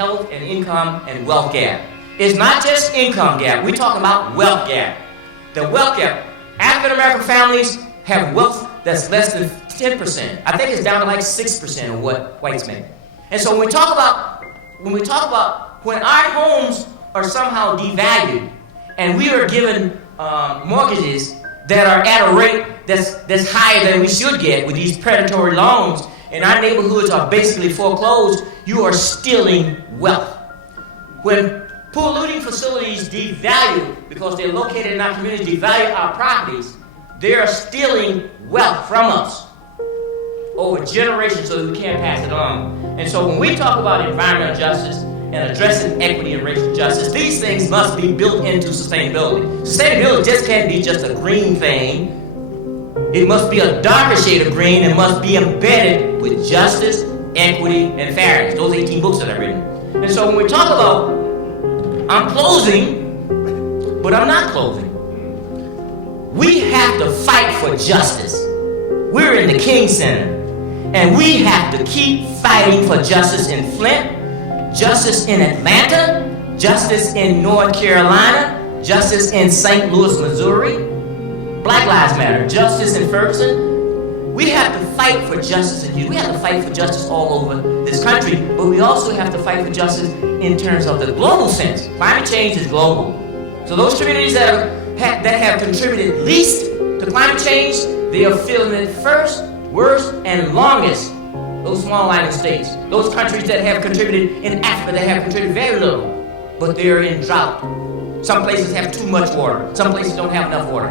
health and income and wealth gap. It's not just income gap. We're talking about wealth gap. The wealth gap. African American families have wealth that's less than 10%. I think it's down to like 6% of what whites make. And so when we talk about when our homes are somehow devalued and we are given mortgages that are at a rate that's higher than we should get with these predatory loans, and our neighborhoods are basically foreclosed, you are stealing wealth. When polluting facilities devalue because they're located in our communities, devalue our properties, they are stealing wealth from us over generations so that we can't pass it on. And so when we talk about environmental justice and addressing equity and racial justice, these things must be built into sustainability. Sustainability just can't be just a green thing. It must be a darker shade of green and must be embedded with justice, equity, and fairness. Those 18 books that I've written. And so when we talk about, I'm closing, but I'm not closing. We have to fight for justice. We're in the King Center, and we have to keep fighting for justice in Flint, justice in Atlanta, justice in North Carolina, justice in St. Louis, Missouri, Black Lives Matter, justice in Ferguson. We have to fight for justice in Houston. We have to fight for justice all over this country, but we also have to fight for justice in terms of the global sense. Climate change is global. So those communities that have contributed least to climate change, they are feeling it first, worst, and longest. Those small island states, those countries that have contributed in Africa, that have contributed very little, but they're in drought. Some places have too much water. Some places don't have enough water.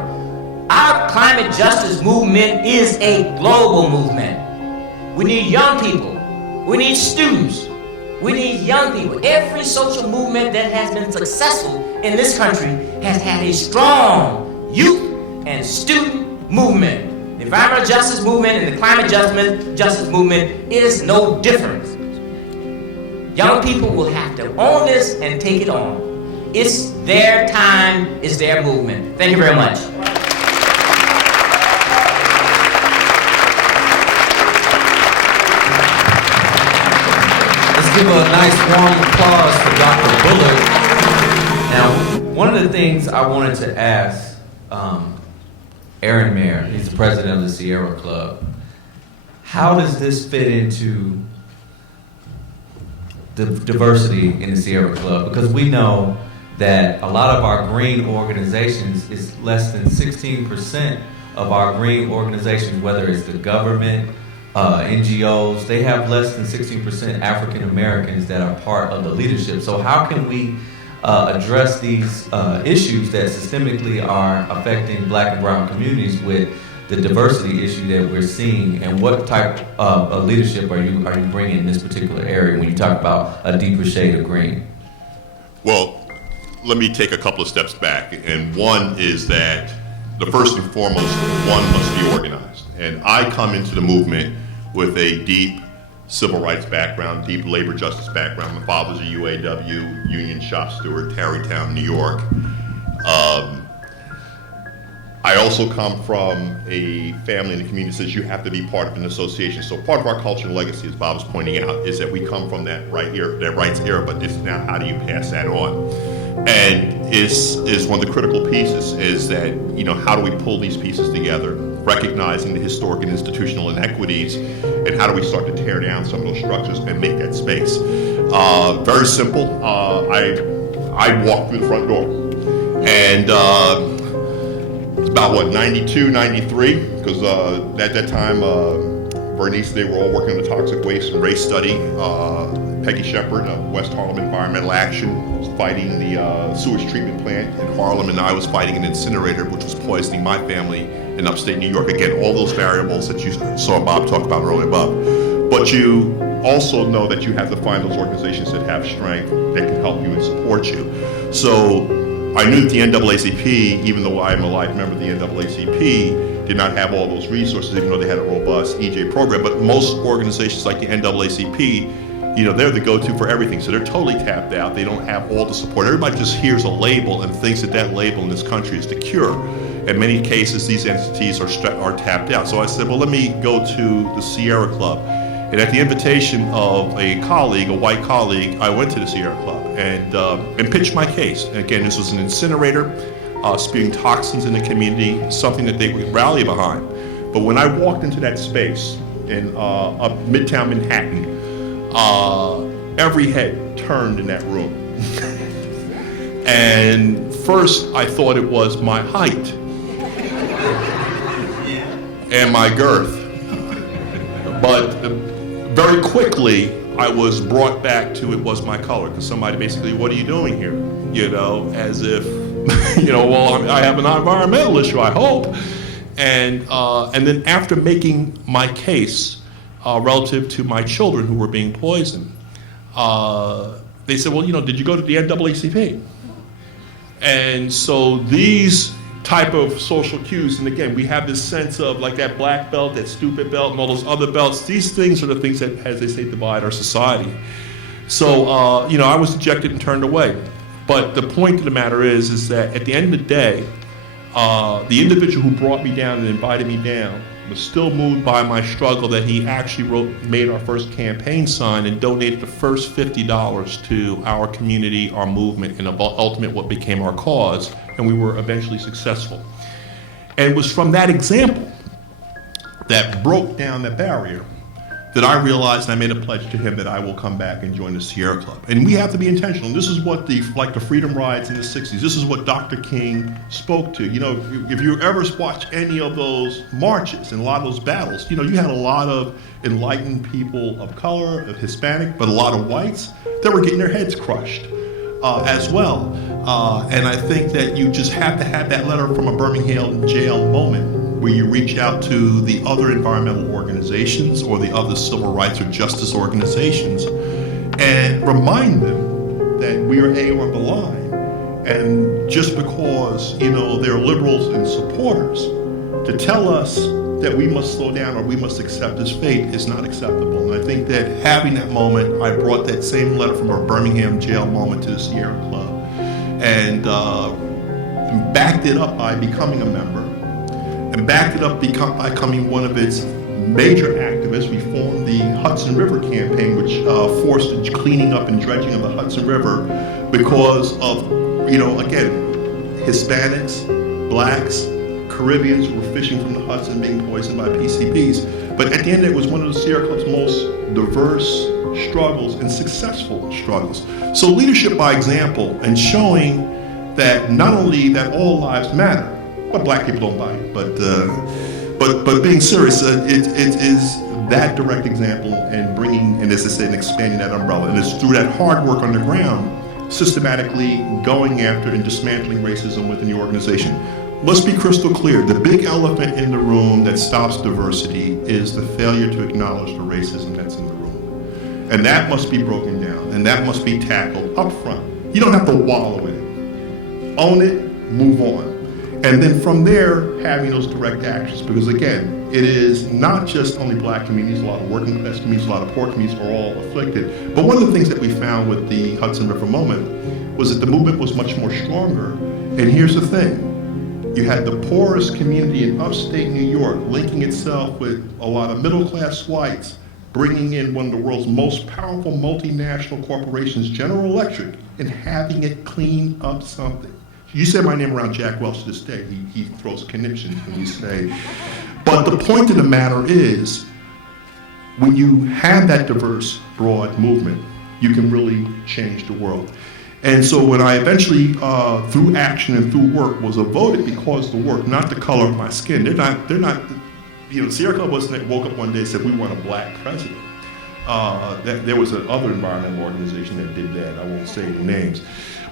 Our climate justice movement is a global movement. We need young people. We need students. We need young people. Every social movement that has been successful in this country has had a strong youth and student movement. The environmental justice movement and the climate justice movement is no different. Young people will have to own this and take it on. It's their time, it's their movement. Thank you very much. Let's give a nice warm applause for Dr. Bullard. Now, one of the things I wanted to ask Aaron Mair, he's the president of the Sierra Club, how does this fit into the diversity in the Sierra Club? Because we know that a lot of our green organizations is less than 16% of our green organizations, whether it's the government, NGOs, they have less than 16% African Americans that are part of the leadership. So how can we address these issues that systemically are affecting Black and brown communities with the diversity issue that we're seeing, and what type of leadership are you bringing in this particular area when you talk about a deeper shade of green? Well, let me take a couple of steps back, and one is that the first and foremost, one must be organized. And I come into the movement with a deep civil rights background, deep labor justice background. My father's a UAW union shop steward, Tarrytown, New York. I also come from a family in the community that says you have to be part of an association. So part of our culture and legacy, as Bob was pointing out, is that we come from that rights era, but this now, how do you pass that on? And is one of the critical pieces is that, how do we pull these pieces together, recognizing the historic and institutional inequities, and how do we start to tear down some of those structures and make that space? Very simple. I walked through the front door, and it's about 92, 93, because at that time, Bernice, they were all working on the toxic waste and race study. Peggy Shepard of West Harlem Environmental Action was fighting the sewage treatment plant in Harlem, and I was fighting an incinerator which was poisoning my family in upstate New York. Again, all those variables that you saw Bob talk about earlier above. But you also know that you have to find those organizations that have strength, that can help you and support you. So I knew that the NAACP, even though I am a life member of the NAACP, did not have all those resources, even though they had a robust EJ program. But most organizations like the NAACP, they're the go-to for everything. So they're totally tapped out. They don't have all the support. Everybody just hears a label and thinks that label in this country is the cure. In many cases, these entities are tapped out. So I said, well, let me go to the Sierra Club. And at the invitation of a colleague, a white colleague, I went to the Sierra Club and pitched my case. And again, this was an incinerator, spewing toxins in the community, something that they would rally behind. But when I walked into that space in up Midtown Manhattan, every head turned in that room. And first I thought it was my height and my girth. But very quickly I was brought back to it was my color, because somebody basically, what are you doing here? You know, as if, you know, well, I have an environmental issue, I hope. And then after making my case relative to my children who were being poisoned, they said, well, you know, did you go to the NAACP? And so these type of social cues, and again, we have this sense of like that black belt, that stupid belt, and all those other belts. These things are the things that, as they say, divide our society. So, you know, I was ejected and turned away. But the point of the matter is that at the end of the day, the individual who brought me down and invited me down was still moved by my struggle, that he actually made our first campaign sign and donated the first $50 to our community, our movement, and ultimately what became our cause, and we were eventually successful. And it was from that example that broke down the barrier that I realized, and I made a pledge to him that I will come back and join the Sierra Club. And we have to be intentional. And this is what like the freedom rides in the 60s, this is what Dr. King spoke to. You know, if you ever watch any of those marches and a lot of those battles, you know, you had a lot of enlightened people of color, of Hispanic, but a lot of whites that were getting their heads crushed as well. And I think that you just have to have that letter from a Birmingham jail moment, where you reach out to the other environmental organizations or the other civil rights or justice organizations and remind them that we are on the line. And just because, you know, they're liberals and supporters, to tell us that we must slow down or we must accept this fate is not acceptable. And I think that having that moment, I brought that same letter from our Birmingham jail moment to the Sierra Club and backed it up by becoming a member, and backed it up by becoming one of its major activists. We formed the Hudson River campaign, which forced the cleaning up and dredging of the Hudson River because of, you know, again, Hispanics, blacks, Caribbeans who were fishing from the Hudson being poisoned by PCBs. But at the end, it was one of the Sierra Club's most diverse struggles and successful struggles. So leadership by example, and showing that not only that all lives matter, but black people don't buy it. But being serious, it is that direct example and bringing, and as I say, and expanding that umbrella. And it's through that hard work on the ground, systematically going after and dismantling racism within the organization. Let's be crystal clear. The big elephant in the room that stops diversity is the failure to acknowledge the racism that's in the room. And that must be broken down, and that must be tackled up front. You don't have to wallow in it. Own it, move on. And then from there, having those direct actions, because again, it is not just only black communities, a lot of working class communities, a lot of poor communities are all afflicted. But one of the things that we found with the Hudson River moment was that the movement was much more stronger. And here's the thing, you had the poorest community in upstate New York linking itself with a lot of middle class whites, bringing in one of the world's most powerful multinational corporations, General Electric, and having it clean up something. You say my name around Jack Welch to this day, he throws conniptions when you say. But the point of the matter is, when you have that diverse, broad movement, you can really change the world. And so when I eventually, through action and through work, was voted because of the work, not the color of my skin. They're not, you know, Sierra Club wasn't, woke up one day and said, we want a black president. There was another environmental organization that did that. I won't say any names.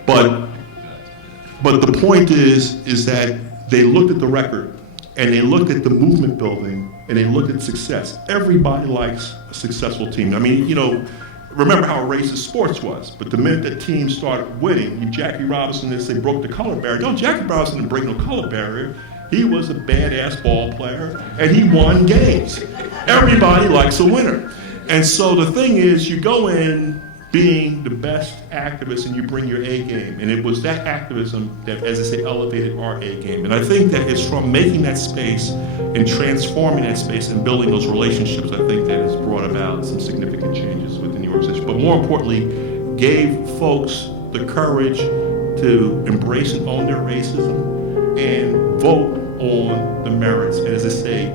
But the point is that they looked at the record and they looked at the movement building and they looked at success. Everybody likes a successful team. I mean, you know, remember how racist sports was, but the minute that teams started winning, Jackie Robinson, they broke the color barrier. No, Jackie Robinson didn't break no color barrier. He was a badass ball player and he won games. Everybody likes a winner. And so the thing is, you go in being the best activist and you bring your A game. And it was that activism that, as I say, elevated our A game. And I think that it's from making that space and transforming that space and building those relationships, I think that has brought about some significant changes within the organization. But more importantly, gave folks the courage to embrace and own their racism and vote on the merits, and as I say,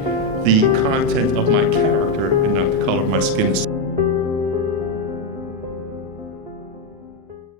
the content of my character and not the color of my skin.